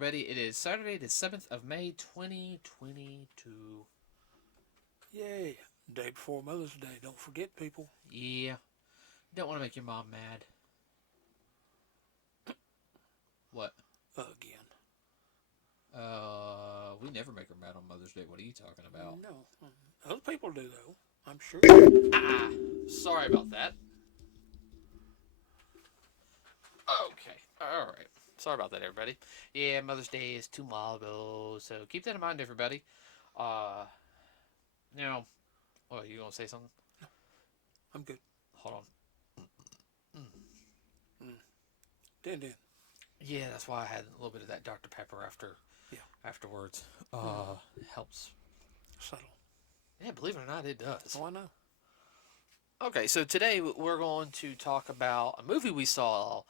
everybody. It is Saturday, the 7th of May, 2022. Yay. Day before Mother's Day. Don't forget, people. Yeah. Don't want to make your mom mad. What? Again. We never make her mad on Mother's Day. What are you talking about? No. Other people do, though. I'm sure. Sorry about that. Okay. All right. Sorry about that, everybody. Yeah, Mother's Day is tomorrow, so keep that in mind, everybody. Now, what, you gonna say something? No. I'm good. Hold on. Dan. Yeah, that's why I had a little bit of that Dr. Pepper afterwards. Helps. Subtle. Yeah, believe it or not, it does. Oh, I know. Okay, so today we're going to talk about a movie we saw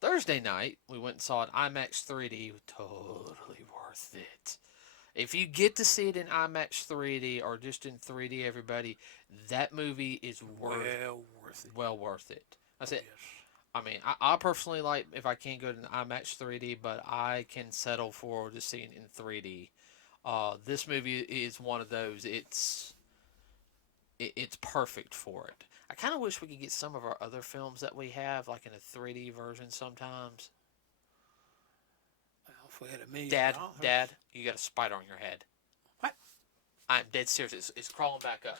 Thursday night. We went and saw it IMAX 3D. Totally worth it. If you get to see it in IMAX 3D or just in 3D, everybody, that movie is well worth it. Well worth it. That's it. Yes. I mean, I personally like if I can't go to the IMAX 3D, but I can settle for just seeing it in 3D. This movie is one of those. It's perfect for it. I kind of wish we could get some of our other films that we have, like in a 3D version sometimes. Well, if we had $1 million. Dad, you got a spider on your head. What? I'm dead serious. It's crawling back up.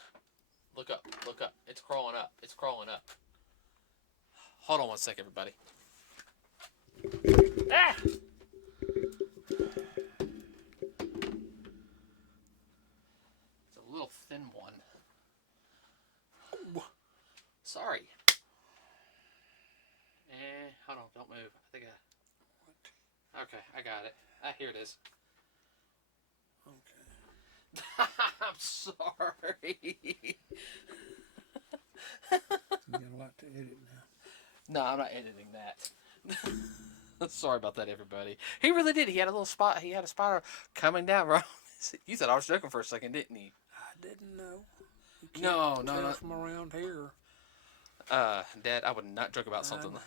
Look up. It's crawling up. Hold on one sec, everybody. Ah! It's a little thin one. Sorry. Hold on, don't move. I think What? Okay, I got it. Here it is. Okay. I'm sorry. You got a lot to edit now. No, I'm not editing that. Sorry about that, everybody. He really did. He had a little spot. He had a spider coming down. Right. You thought I was joking for a second, didn't you? I didn't know. No. From around here. Dad, I would not joke about something. I know.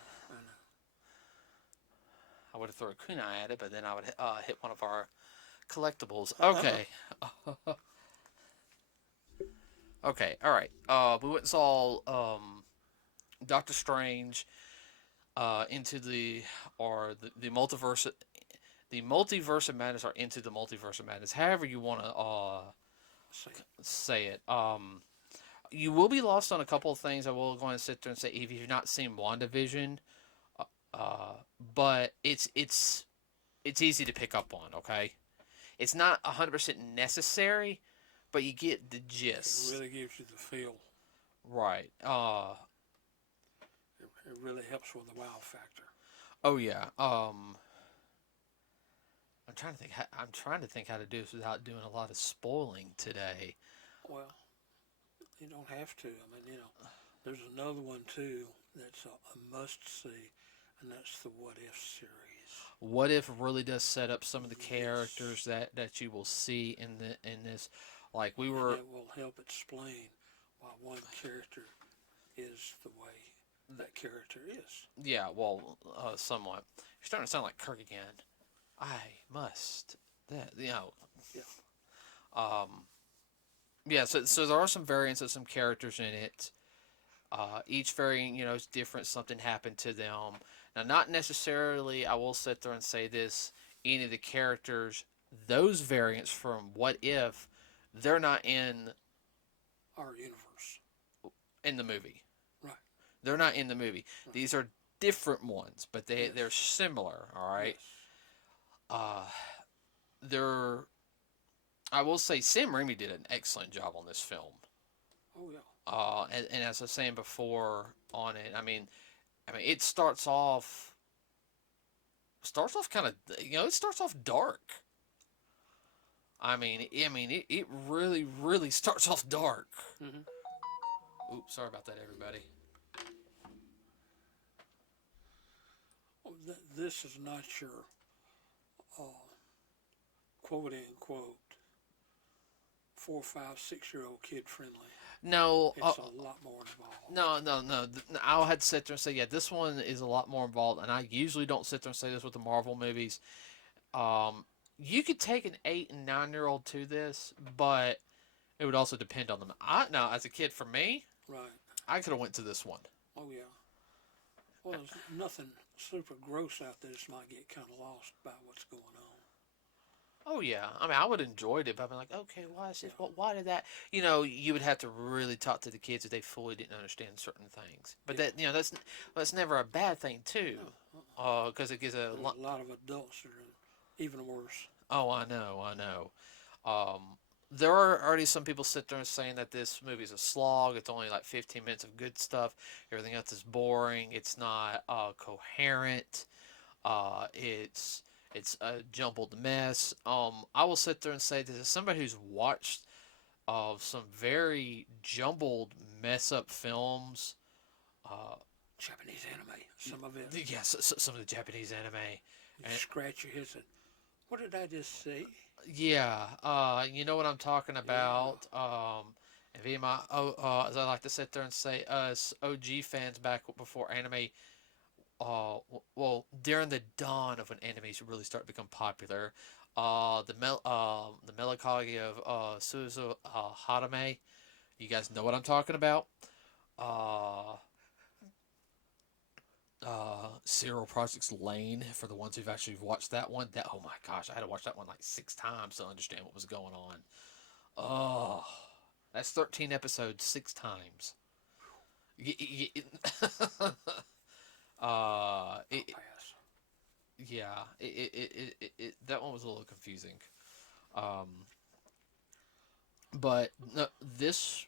I would have thrown a kunai at it, but then I would hit one of our collectibles. Okay. Okay. All right. We went and saw Dr. Strange into the multiverse. The Multiverse of Madness, or Into the Multiverse of Madness, however you want to say it. You will be lost on a couple of things. I will go and sit there and say if you've not seen WandaVision, but it's easy to pick up on. Okay, it's not 100% necessary, but you get the gist. It really gives you the feel. Right. It really helps with the wow factor. Oh yeah. I'm trying to think how to do this without doing a lot of spoiling today. Well, you don't have to. I mean, there's another one too that's a must-see, and that's the What If series. What If really does set up some of the characters that you will see in this. Like we were. And it will help explain why one character is the way that character is. Yeah, well, somewhat. You're starting to sound like Kirk again. I must. That Yeah. Yeah. So there are some variants of some characters in it. Each variant, is different. Something happened to them. Now, not necessarily. I will sit there and say this. Any of the characters, those variants from What If, they're not in our universe. In the movie. Right. They're not in the movie. Right. These are different ones, but they're similar. All right. Yes. I will say Sam Raimi did an excellent job on this film. Oh yeah. And as I was saying before on it, I mean, it starts off kind of, it starts off dark. I mean, it really, really starts off dark. Mm-hmm. Oops, sorry about that, everybody. This is not your quote unquote 4, 5, 6-year-old kid friendly. No, It's a lot more involved. no. I'll have to sit there and say, yeah, this one is a lot more involved. And I usually don't sit there and say this with the Marvel movies. Um, you could take an 8 and 9 year old to this, but it would also depend on them. I now as a kid, for me, Right. I could have went to this one. Oh yeah. Well, there's nothing super gross out there. Just might get kind of lost by what's going on. Oh yeah, I mean, I would have enjoyed it, but I'm like, okay, why is this? Yeah. Why did that? You know, you would have to really talk to the kids if they fully didn't understand certain things. But Yeah. that's never a bad thing too, No. because it gives a There's lot. a lot of adults that are even worse. Oh, I know. Um, there are already some people sit there and saying that this movie is a slog. It's only like 15 minutes of good stuff. Everything else is boring. It's not coherent. It's a jumbled mess. I will sit there and say this as somebody who's watched some very jumbled, mess up films. Uh, Japanese anime, some of it. yeah, some of the Japanese anime. You And scratch your head and what did I just say? yeah, you know what I'm talking Yeah. about. And be my as I like to sit there and say, us OG fans back before anime. Well, during the dawn of when animes really start to become popular, the melancholy of Suzu Harame. You guys know what I'm talking about. Uh, Serial Projects Lane for the ones who've actually watched that one. That oh my gosh, I had to watch that one like 6 times to understand what was going on. Oh, that's 13 episodes 6 times. I'll It pass. yeah, that one was a little confusing. Um, but no, this,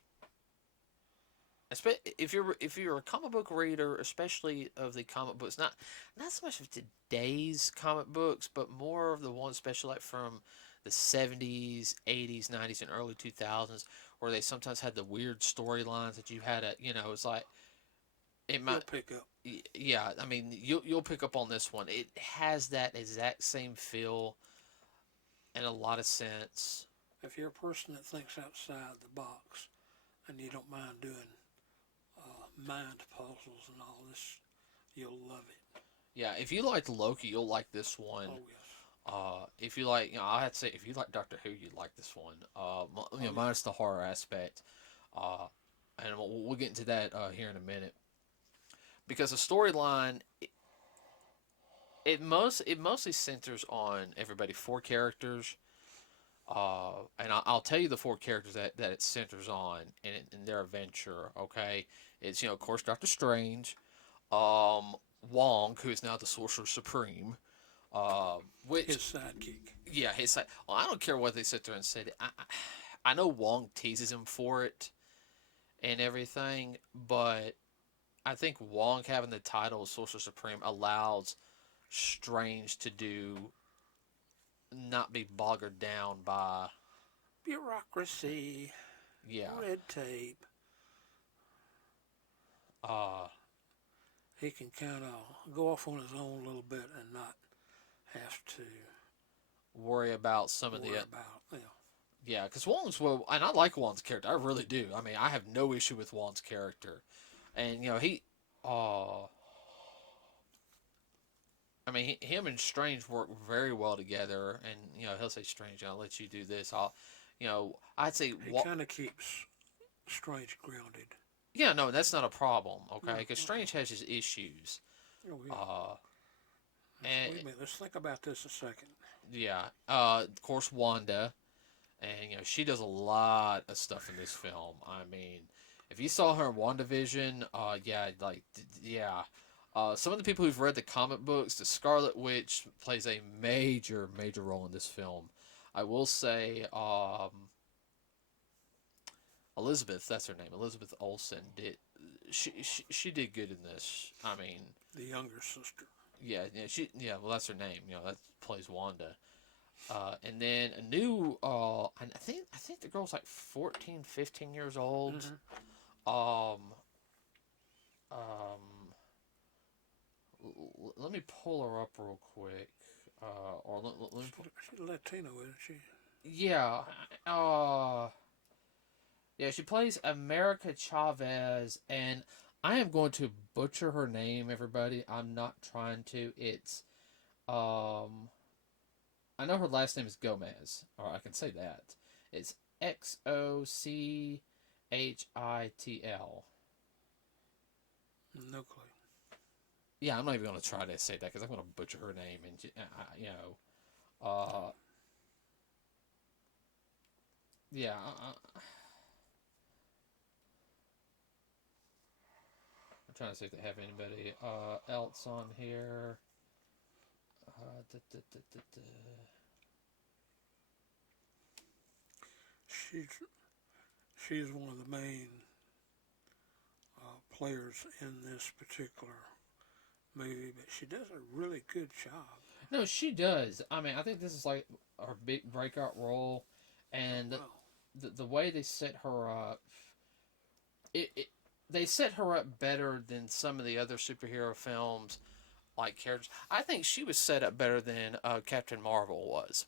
if you're a comic book reader, especially of the comic books, not so much of today's comic books, but more of the ones, especially like from the 70s, 80s, 90s, and early 2000s, where they sometimes had the weird storylines that you had at, it's like it You'll might. pick up. Yeah, I mean, you'll pick up on this one. It has that exact same feel in a lot of sense. If you're a person that thinks outside the box and you don't mind doing mind puzzles and all this, you'll love it. Yeah, if you liked Loki, you'll like this one. Oh yes. If you like, I had to say, if you like Doctor Who, you'd like this one. Oh yeah. Minus the horror aspect. Uh, and we'll get into that here in a minute because the storyline it mostly centers on everybody four characters. And I'll tell you the four characters that it centers on in their adventure. Okay, it's of course Doctor Strange, um, Wong, who is now the Sorcerer Supreme. His Which sidekick. yeah, his side. Well, I don't care what they sit there and say. I know Wong teases him for it and everything, but I think Wong having the title of Sorcerer Supreme allows Strange to do not be bogged down by Bureaucracy, yeah. red tape. Uh, He can kind of go off on his own a little bit and not have to worry about some of the worry about, yeah, because Wong's well, and I like Wong's character. I really do. I mean, I have no issue with Wong's character, and uh, I mean, him and Strange work very well together. And he'll say, "Strange, I'll let you do this. I'd say, he kind of keeps Strange grounded. yeah, no, that's not a problem, okay? No, Because Strange has his issues. oh yeah. Uh, and Wait a minute, let's think about this a second. yeah, of course, Wanda, and she does a lot of stuff in this film. I mean, if you saw her in WandaVision, yeah, like, yeah. Some of the people who've read the comic books, the Scarlet Witch plays a major, major role in this film. I will say, Elizabeth, that's her name, Elizabeth Olsen did. She did good in this. I mean, The younger sister. yeah. Well, that's her name. That plays Wanda. And then a new, I think the girl's like 14, 15 years old. Mm-hmm. Um, let me pull her up real quick. Or let me She's Latino, isn't she? yeah. Uh, Yeah, she plays America Chavez, and I am going to butcher her name, everybody. I'm not trying to. It's um I know her last name is Gomez, or I can say that. It's Xochitl. No clue. Yeah, I'm not even going to try to say that because I'm going to butcher her name, and uh, yeah. I'm trying to see if they have anybody else on here. Da, da, da, da, da. She's she's one of the main players in this particular movie, but she does a really good job. No, she does. I mean, I think this is like her big breakout role, Oh and wow. the way they set her up, it they set her up better than some of the other superhero films like characters. I think she was set up better than Captain Marvel was.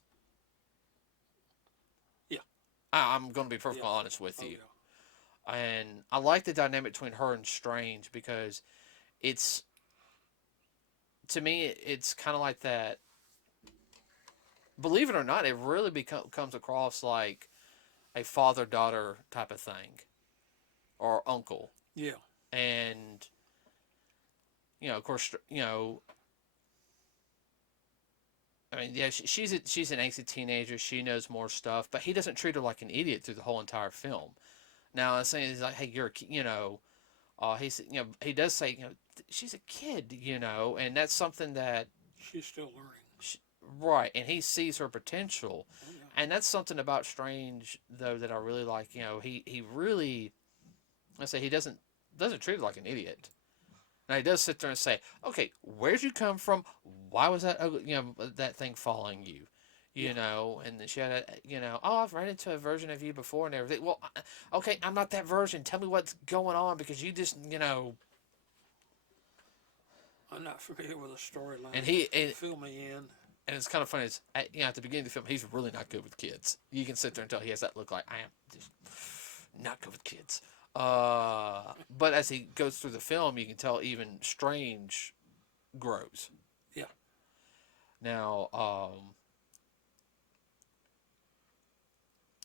Yeah. I'm going to be Yeah. perfectly honest with Oh you, yeah. and I like the dynamic between her and Strange because it's to me it's kind of like that. Believe it or not, it really comes across like a father daughter type of thing or uncle, Yeah. and of course, I mean, yeah, she's an angsty teenager. She knows more stuff, but he doesn't treat her like an idiot through the whole entire film. Now, I'm saying he's like, hey, you're, he's, he does say, she's a kid, and that's something that, She's still learning. she, right, and he sees her potential, Oh yeah. and that's something about Strange though that I really like. He really, I say, he doesn't treat her like an idiot. Now he does sit there and say, "Okay, where'd you come from? Why was that that thing following you?" Yeah. And then she had oh, I've ran into a version of you before and everything. Well, okay, I'm not that version. Tell me what's going on because you just I'm not familiar with the And storyline. he and, Fill me in. and it's kind of funny. It's at the beginning of the film, he's really not good with kids. You can sit there and tell he has that look like I am just not good with kids. But as he goes through the film, you can tell even Strange grows. Yeah. Now,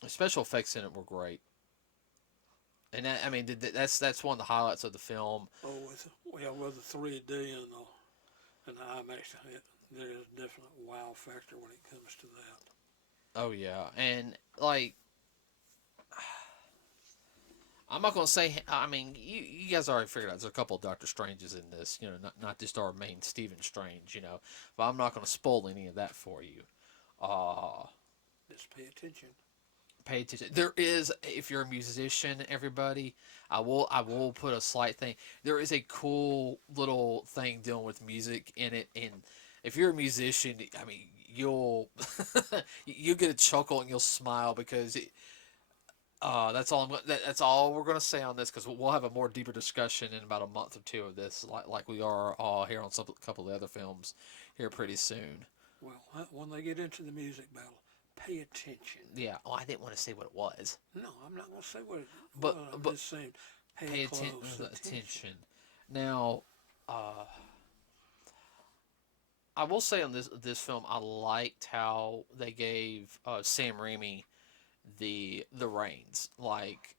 the special effects in it were great, and I mean that's one of the highlights of the film. Oh, with the 3D and the IMAX, there is a definite wow factor when it comes to that. Oh yeah, and like I'm not gonna say. I mean, you guys already figured out there's a couple of Doctor Stranges in this. Not just our main Stephen Strange. But I'm not gonna spoil any of that for you. Uh, Just pay attention. Pay attention. There is, if you're a musician, everybody, I will put a slight thing. There is a cool little thing dealing with music in it, and if you're a musician, I mean, you'll you get a chuckle and you'll smile because that's all that's all we're gonna say on this because we'll have a more deeper discussion in about a month or two of this, like we are all here on some couple of the other films here pretty soon. Well, when they get into the music battle, pay attention. Yeah. Oh, I didn't want to say what it was, No, I'm not going to say what it but was. I'm but just saying pay pay close attention. attention. Now, uh, I will say on this film, I liked how they gave Sam Raimi the reins. Like,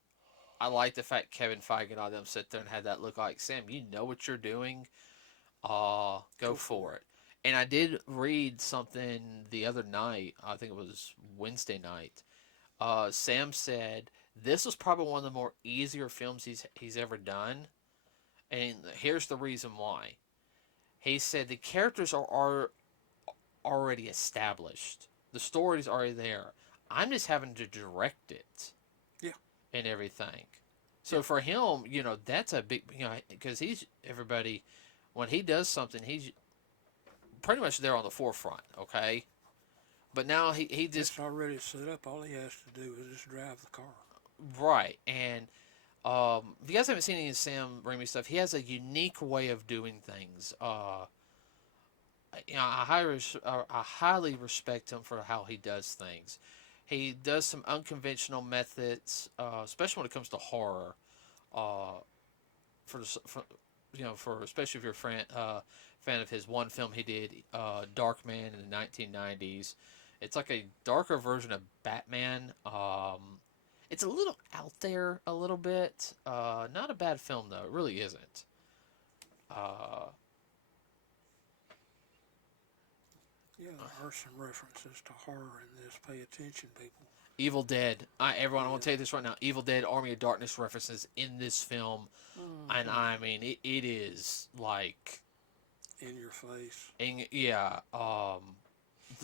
I like the fact Kevin Feige and all them sit there and had that look like Sam. You know what you're doing. Go Go for for it. it. And I did read something the other night. I think it was Wednesday night. Sam said this was probably one of the more easier films he's ever done, and here's the reason why. He said the characters are already established. The story's already there. I'm just having to direct it Yeah. and everything. Yeah. So for him, that's a big, because he's everybody. When he does something, he's pretty much there on the forefront. Okay, but now he just It's already set up. All he has to do is just drive the car. right. And if you guys haven't seen any of Sam Raimi stuff, he has a unique way of doing things. I highly respect him for how he does things. he does some unconventional methods, especially when it comes to horror. Uh, for for especially if you're fan of his one film he did, Darkman in the 1990s. It's like a darker version of Batman. It's a little out there, a little bit. Not a bad film though. It really isn't. Uh, Yeah, there are some references to horror in this. Pay attention, people. Evil Dead. Everyone, I want Yeah. to tell you this right now. Evil Dead, Army of Darkness references in this film, and Hmm. I mean it is like, In your face. and yeah,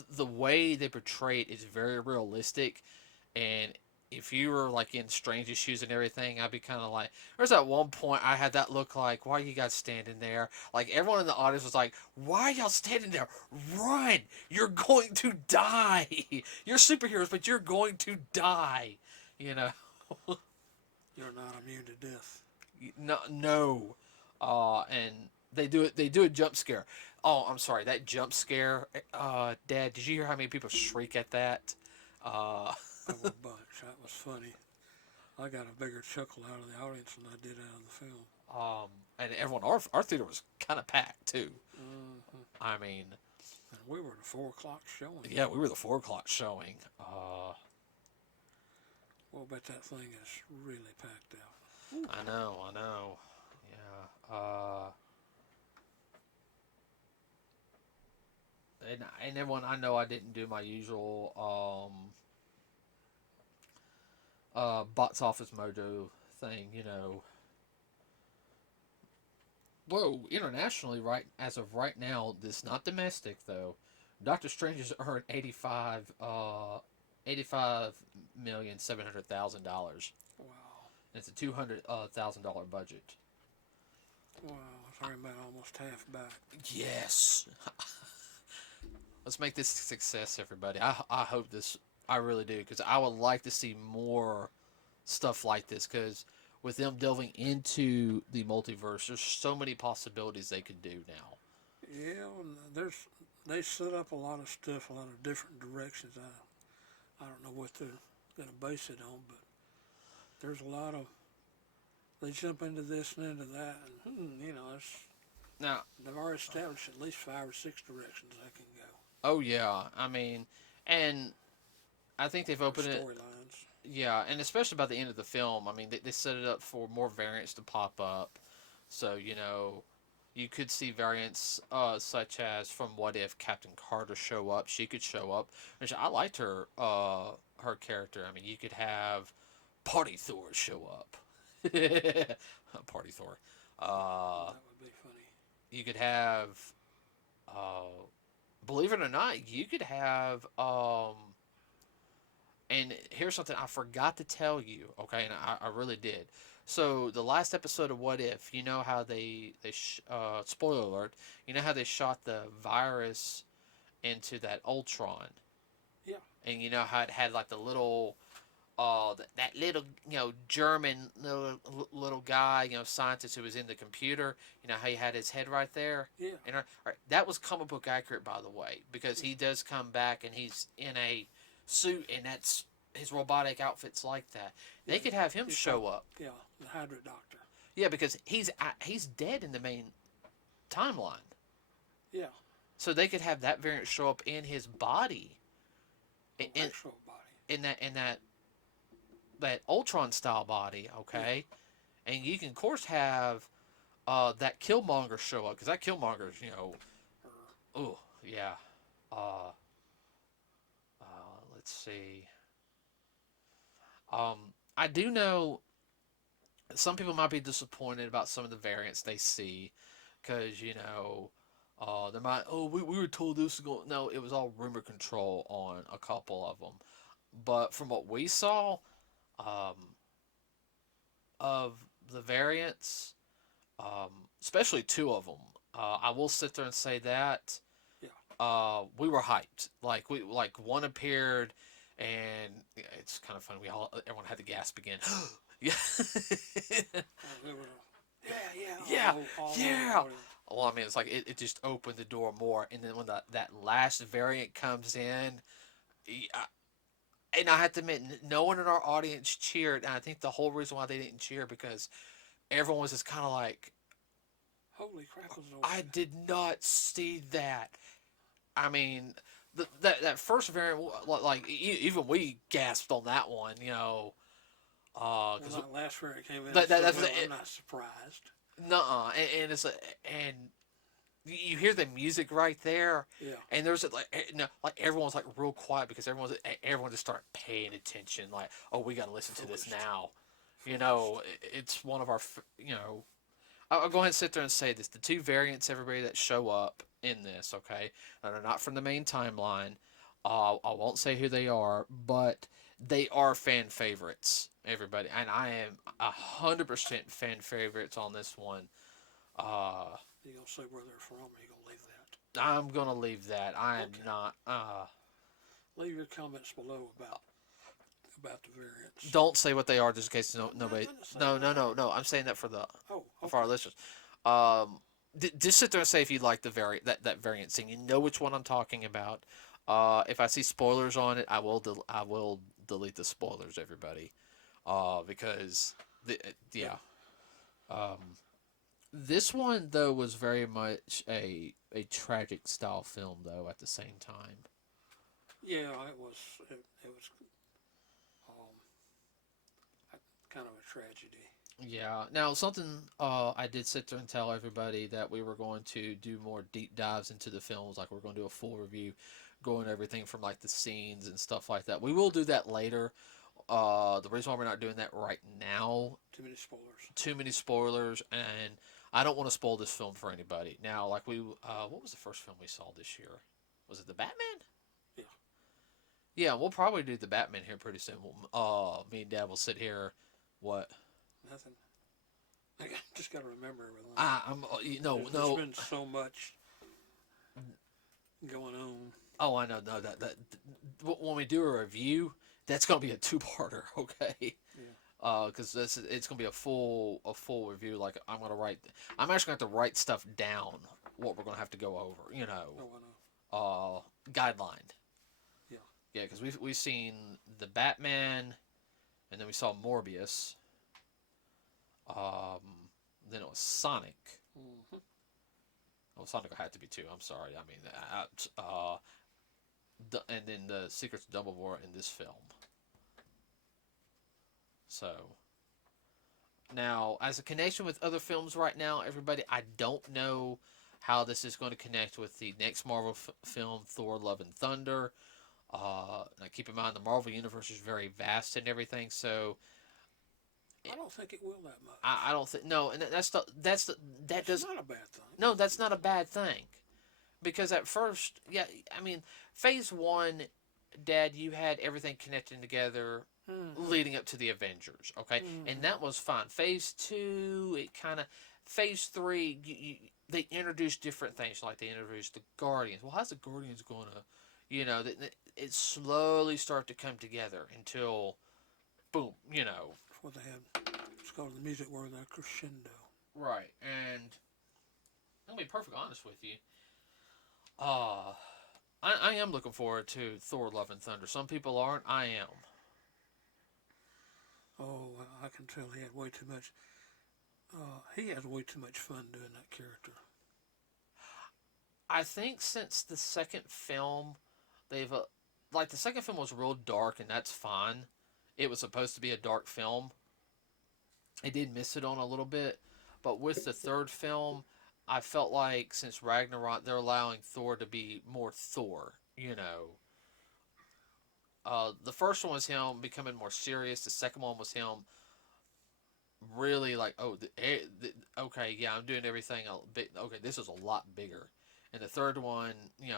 the way they portray it is very realistic, and if you were like in Strange's shoes and everything, I'd be kind of like. There's at one point I had that look like, why are you guys standing there? Like everyone in the audience was like, why are y'all standing there? Run! You're going to die. You're superheroes, but you're going to die. You know, You're not immune to death. no, no. And they do it. They do a jump scare. Oh, I'm sorry. That jump scare. Dad, did you hear how many people shriek at that? Uh, Of a bunch. That was funny. I got a bigger chuckle out of the audience than I did out of the film. and everyone, our theater was kind of packed too. Hmm. I mean, And we were the 4 o'clock showing. yeah, we were the 4 o'clock showing. Well, bet that thing is really packed out. I know, I know. Yeah. And everyone, I know I didn't do my usual box office mojo thing. Whoa, internationally, right as of right now, this not domestic though. Doctor Strange has earned 85,700,000 dollars. Wow. It's a $200,000 budget. Wow. It's already about almost half back. Yes. Let's make this a success, everybody. I hope this. I really do, because I would like to see more stuff like this. Because with them delving into the multiverse, there's so many possibilities they could do now. Yeah, they set up a lot of stuff, a lot of different directions. I don't know what they're going to base it on, but there's a lot of they jump into this and into that, and Now, they've already established at least 5 or 6 directions they can go. oh yeah, I mean, and I think they've opened it. Storylines. Yeah, and especially by the end of the film, I mean, they set it up for more variants to pop up. So, you could see variants such as from What If Captain Carter show up. She could show up. Which I liked her character. I mean, you could have Party Thor show up. Party Thor. That would be funny. You could have, uh, believe it or not, you could have. And here's something I forgot to tell you, okay, and I really did. So the last episode of What If, you know how spoiler alert, you know how they shot the virus into that Ultron, Yeah. and you know how it had like the little, that little, German little guy, scientist who was in the computer. You know how he had his head right there, Yeah. and right, that was comic book accurate, by the way, because he does come back and he's in a suit, and that's his robotic outfits like that. They could have him show up. Yeah, the Hydra Doctor. Yeah, because he's dead in the main timeline. Yeah. So they could have that variant show up in his body, in Actual body. that Ultron style body. Okay, and you can of course have that Killmonger show up, because that Killmonger's oh yeah. Uh, let's see. I do know some people might be disappointed about some of the variants they see, because they might, oh, we were told this was going. No, it was all rumor control on a couple of them, but from what we saw, um, of the variants, especially two of them, I will sit there and say that Yeah. we were hyped. Like one appeared, and yeah, it's kind of fun. Everyone had to gasp again. Yeah. They were, yeah. Yeah, all yeah. over. Well, I mean, it's like it just opened the door more, and then when that last variant comes in, yeah, And I have to admit, no one in our audience cheered. And I think the whole reason why they didn't cheer because everyone was just kind of like, Holy crackles I open. did not see that. I mean, that first variant, like even we gasped on that one, Well, because that last where it came in that, so that's well, I'm not surprised. nuh and it's and you hear the music right there, Yeah. and there's like no, like everyone's like real quiet because everyone just started paying attention, like, oh, we got to listen to this Focused. now. Focused. It's one of our I'll go ahead and sit there and say this: the two variants, everybody that show up in this, okay, that are not from the main timeline. I won't say who they are, but they are fan favorites. Everybody, and I am 100% fan favorites on this one. Uh, You gonna say where they're from? Or you gonna leave that? I'm gonna leave that. I am Okay. not. Leave your comments below about the variants. Don't say what they are, just in case I'm not nobody. gonna say No, what no, they no, are. no. I'm saying that Oh, for our okay. listeners. Just sit there and say if you like the that variant scene. You know which one I'm talking about. If I see spoilers on it, I will delete the spoilers, everybody. Because Yeah. yeah. Um, this one though was very much a tragic style film though at the same time. Yeah, it was. It was um, kind of a tragedy. Yeah. Now something I did sit there and tell everybody that we were going to do more deep dives into the films, like we're going to do a full review, going everything from like the scenes and stuff like that. We will do that later. The reason why we're not doing that right now, Too many spoilers. too many spoilers, and I don't want to spoil this film for anybody. Now, like what was the first film we saw this year? Was it the Batman? Yeah. Yeah, we'll probably do the Batman here pretty soon. Me and Dad will sit here. What? Nothing. I just got to remember everything. I'm no There's no. been so much going on. Oh, I know. No, that when we do a review, that's gonna be a two-parter, okay? Yeah. Because this it's gonna be a full review. Like I'm actually gonna have to write stuff down. What we're gonna have to go over, Oh, I know. guideline. Yeah. Yeah, because we've seen the Batman, and then we saw Morbius. Um, then it was Sonic. Mm-hmm. Oh, Sonic had to be two. I'm sorry. I mean, and then the Secrets of Dumbledore in this film. So now, as a connection with other films right now, everybody, I don't know how this is going to connect with the next Marvel film, Thor: Love and Thunder. Now keep in mind the Marvel universe is very vast and everything, so I don't think it will that I much. don't think no, and that It's does not a bad thing. no, that's not a bad thing because at first, yeah, I mean, Phase One, Dad, you had everything connecting together Mm-hmm. leading up to the Avengers, okay, and Mm-hmm. that was fine. Phase Two, it kind of, Phase Three, they introduced different things, like they introduced the Guardians. Well, how's the Guardians going to, it slowly start to come together until, boom, That's what they had. It's called the music where the crescendo. right, and I'll be perfectly honest with you. Uh, I am looking forward to Thor: Love and Thunder. Some people aren't. I am. Oh, I can tell he had way too much. He has way too much fun doing that character. I think since the second film, they've like the second film was real dark, and that's fine. It was supposed to be a dark film. It did miss it on a little bit, but with the third film, I felt like since Ragnarok, they're allowing Thor to be more Thor. The first one was him becoming more serious. The second one was him really like, oh, okay, yeah, I'm doing everything a bit. Okay, this is a lot bigger. And the third one, yeah,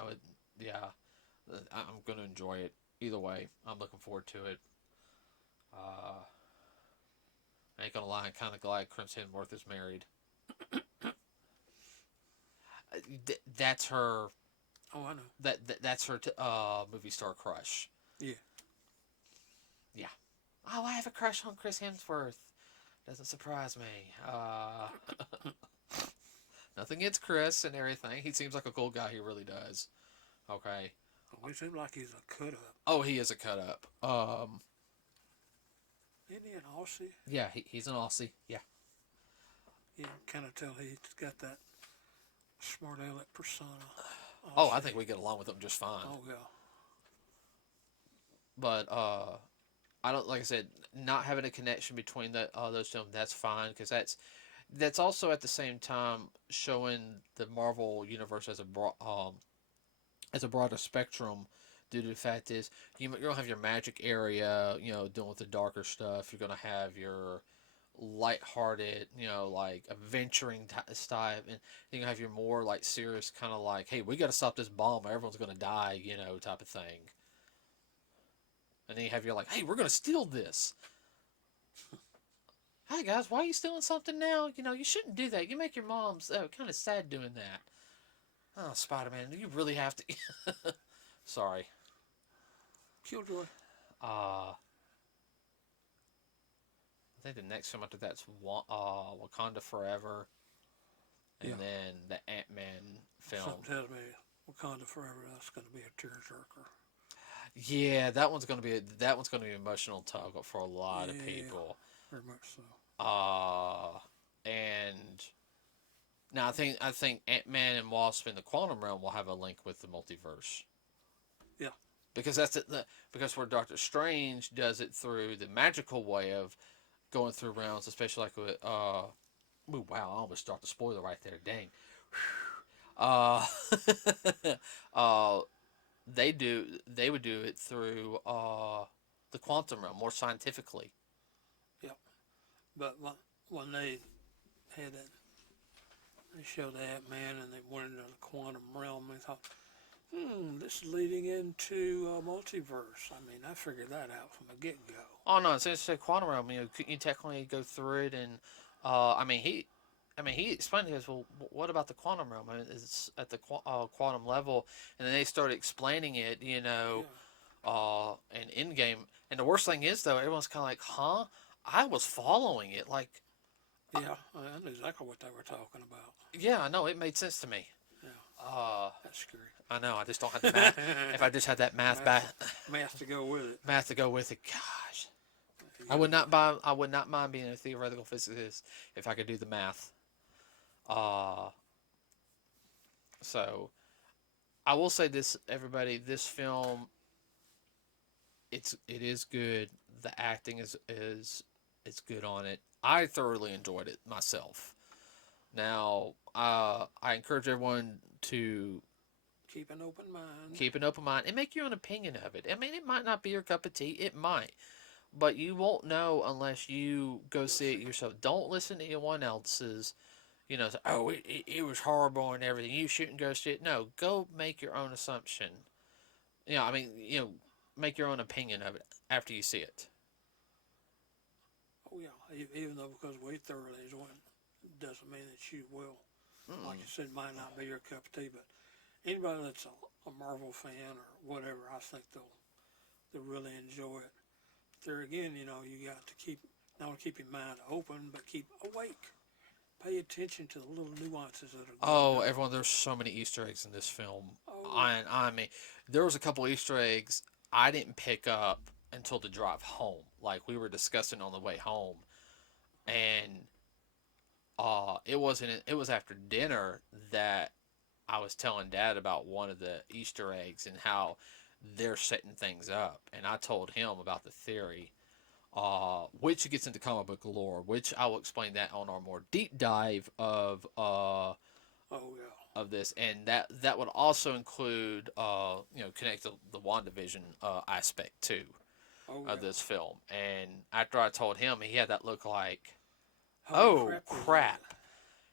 I'm gonna enjoy it either way. I'm looking forward to it. Uh, I ain't gonna lie, I'm kind of glad Chris Hemsworth is married. That's her. Oh, I know. That's her movie star crush. Yeah. Yeah. Oh, I have a crush on Chris Hemsworth. Doesn't surprise me. Nothing against Chris and everything. He seems like a cool guy. He really does. Okay. Oh, he seems like he's a cut up. Oh, he is a cut up. Isn't he an Aussie? Yeah, he's an Aussie. Yeah. You can kind of tell he's got that smart aleck persona. Oh, I Aussie. think we get along with him just fine. Oh, yeah. But I don't, like I said, not having a connection between those two, that's fine, because that's also at the same time showing the Marvel universe as a broader spectrum, due to the fact is you're gonna have your magic area, dealing with the darker stuff. You're gonna have your lighthearted, like adventuring style, and you're gonna have your more like serious kind of like, hey, we got to stop this bomb, or everyone's gonna die, type of thing. And then you have your like, hey, we're gonna steal this. Hi guys, why are you stealing something now? You shouldn't do that. You make your mom's kind of sad doing that. Oh, Spider-Man, you really have to. Sorry. Killjoy. I think the next film after that's Wakanda Forever, and Yeah. then the Ant-Man film. Something tells me Wakanda Forever, that's going to be a tearjerker. Yeah, that one's gonna be emotional tug for a lot of people. Very much so. And now I think Ant-Man and Wasp in the Quantum Realm will have a link with the multiverse. Yeah. Because because where Doctor Strange does it through the magical way of going through realms, especially like with ooh, wow, I almost dropped a spoiler right there. Dang. uh, uh, they would do it through the quantum realm more scientifically. Yeah. But when they had that, they showed that man and they went into the quantum realm, they thought, this is leading into a multiverse. I mean, I figured that out from the get go. Oh no, it's a quantum realm. You technically go through it, and he explained. He goes, well, what about the quantum realm? I mean, it's at the quantum level, and then they started explaining it. And in game. And the worst thing is though, everyone's kind of like, huh? I was following it, like. Yeah, I knew exactly what they were talking about. Yeah, I know, it made sense to me. Yeah. That's scary. I know. I just don't have the math. If I just had that math math to go with it. Math to go with it. Gosh, Yeah. I would not mind being a theoretical physicist if I could do the math. So I will say this, everybody. This film, it is good. The acting is good on it. I thoroughly enjoyed it myself. Now, I encourage everyone to keep an open mind and make your own opinion of it. I mean, it might not be your cup of tea. It might. But you won't know unless you go see it yourself. Don't listen to anyone else's, say, oh, it was horrible and everything. You shouldn't go see it. No, go make your own assumption. Make your own opinion of it after you see it. Oh, yeah. Even though because we thoroughly enjoy it, doesn't mean that you will. Like you said, might not be your cup of tea, but anybody that's a Marvel fan or whatever, I think they'll really enjoy it. But there again, you got to not only keep your mind open, but keep awake. Pay attention to the little nuances that are going on. Everyone, there's so many Easter eggs in this film. Oh. I mean, there was a couple Easter eggs I didn't pick up until the drive home. Like, we were discussing on the way home. And it was after dinner that I was telling Dad about one of the Easter eggs and how they're setting things up, and I told him about the theory, which gets into comic book lore, which I will explain that on our more deep dive of this, and that would also include connect the WandaVision aspect too of this film. And after I told him, he had that look like, oh crap.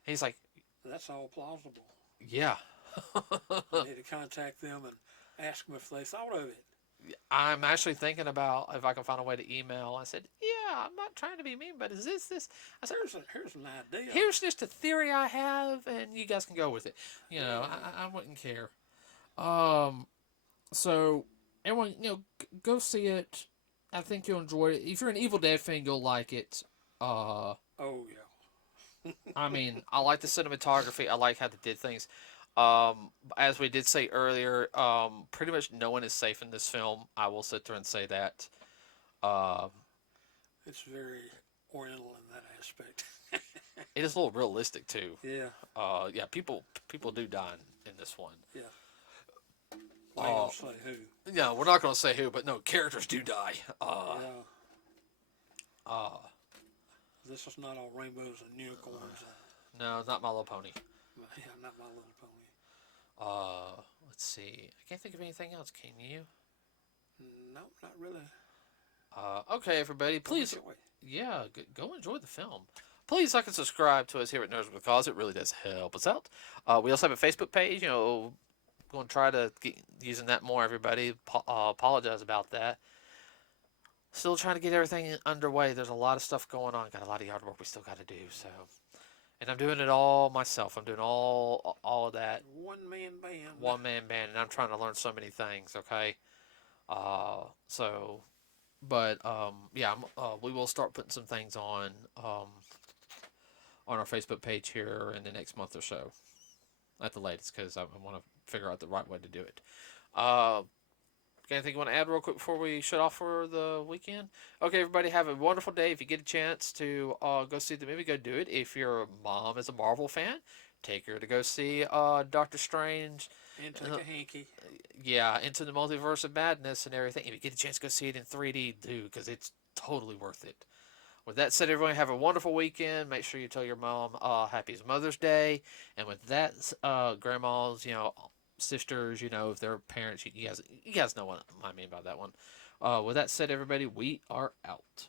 He's like, that's all plausible. Yeah. I need to contact them and ask them if they thought of it. I'm actually thinking about if I can find a way to email. I said, yeah, I'm not trying to be mean, but is this? I said, here's an idea. Here's just a theory I have, and you guys can go with it. I wouldn't care. So everyone, go see it. I think you'll enjoy it. If you're an Evil Dead fan, you'll like it. Oh yeah. I mean, I like the cinematography. I like how they did things. As we did say earlier, pretty much no one is safe in this film. I will sit there and say that. Um, It's very Oriental in that aspect. it is a little realistic too. Yeah, Yeah, people do die in this one. yeah. I ain't Uh, gonna say who. yeah, we're not going to say who, but no, characters do die. Yeah, Uh, this is not all rainbows and unicorns. no, not My Little Pony. Yeah, not My Little Pony. Let's see. I can't think of anything else. Can you? No, not really. Okay, everybody, please, Wait. yeah, go enjoy the film. Please like and subscribe to us here at Nerds with Cause. It really does help us out. We also have a Facebook page. Going to try to get using that more. Everybody, apologize about that. Still trying to get everything underway. There's a lot of stuff going on. Got a lot of yard work we still got to do. So, and I'm doing it all myself. I'm doing all of that One man band. one man band, and I'm trying to learn so many things. Okay, so yeah, we will start putting some things on our Facebook page here in the next month or so, at the latest, because I want to figure out the right way to do it. Uh, Anything you want to add real quick before we shut off for the weekend? Okay, everybody, have a wonderful day. If you get a chance to go see the movie, go do it. If your mom is a Marvel fan, take her to go see Doctor Strange. And take a hanky. Yeah, into the Multiverse of Madness and everything. If you get a chance to go see it in 3D, do, because it's totally worth it. With that said, everyone, have a wonderful weekend. Make sure you tell your mom Happy Mother's Day. And with that, grandmas, sisters, if they're parents, you guys know what I mean by that one. With that said, everybody, we are out.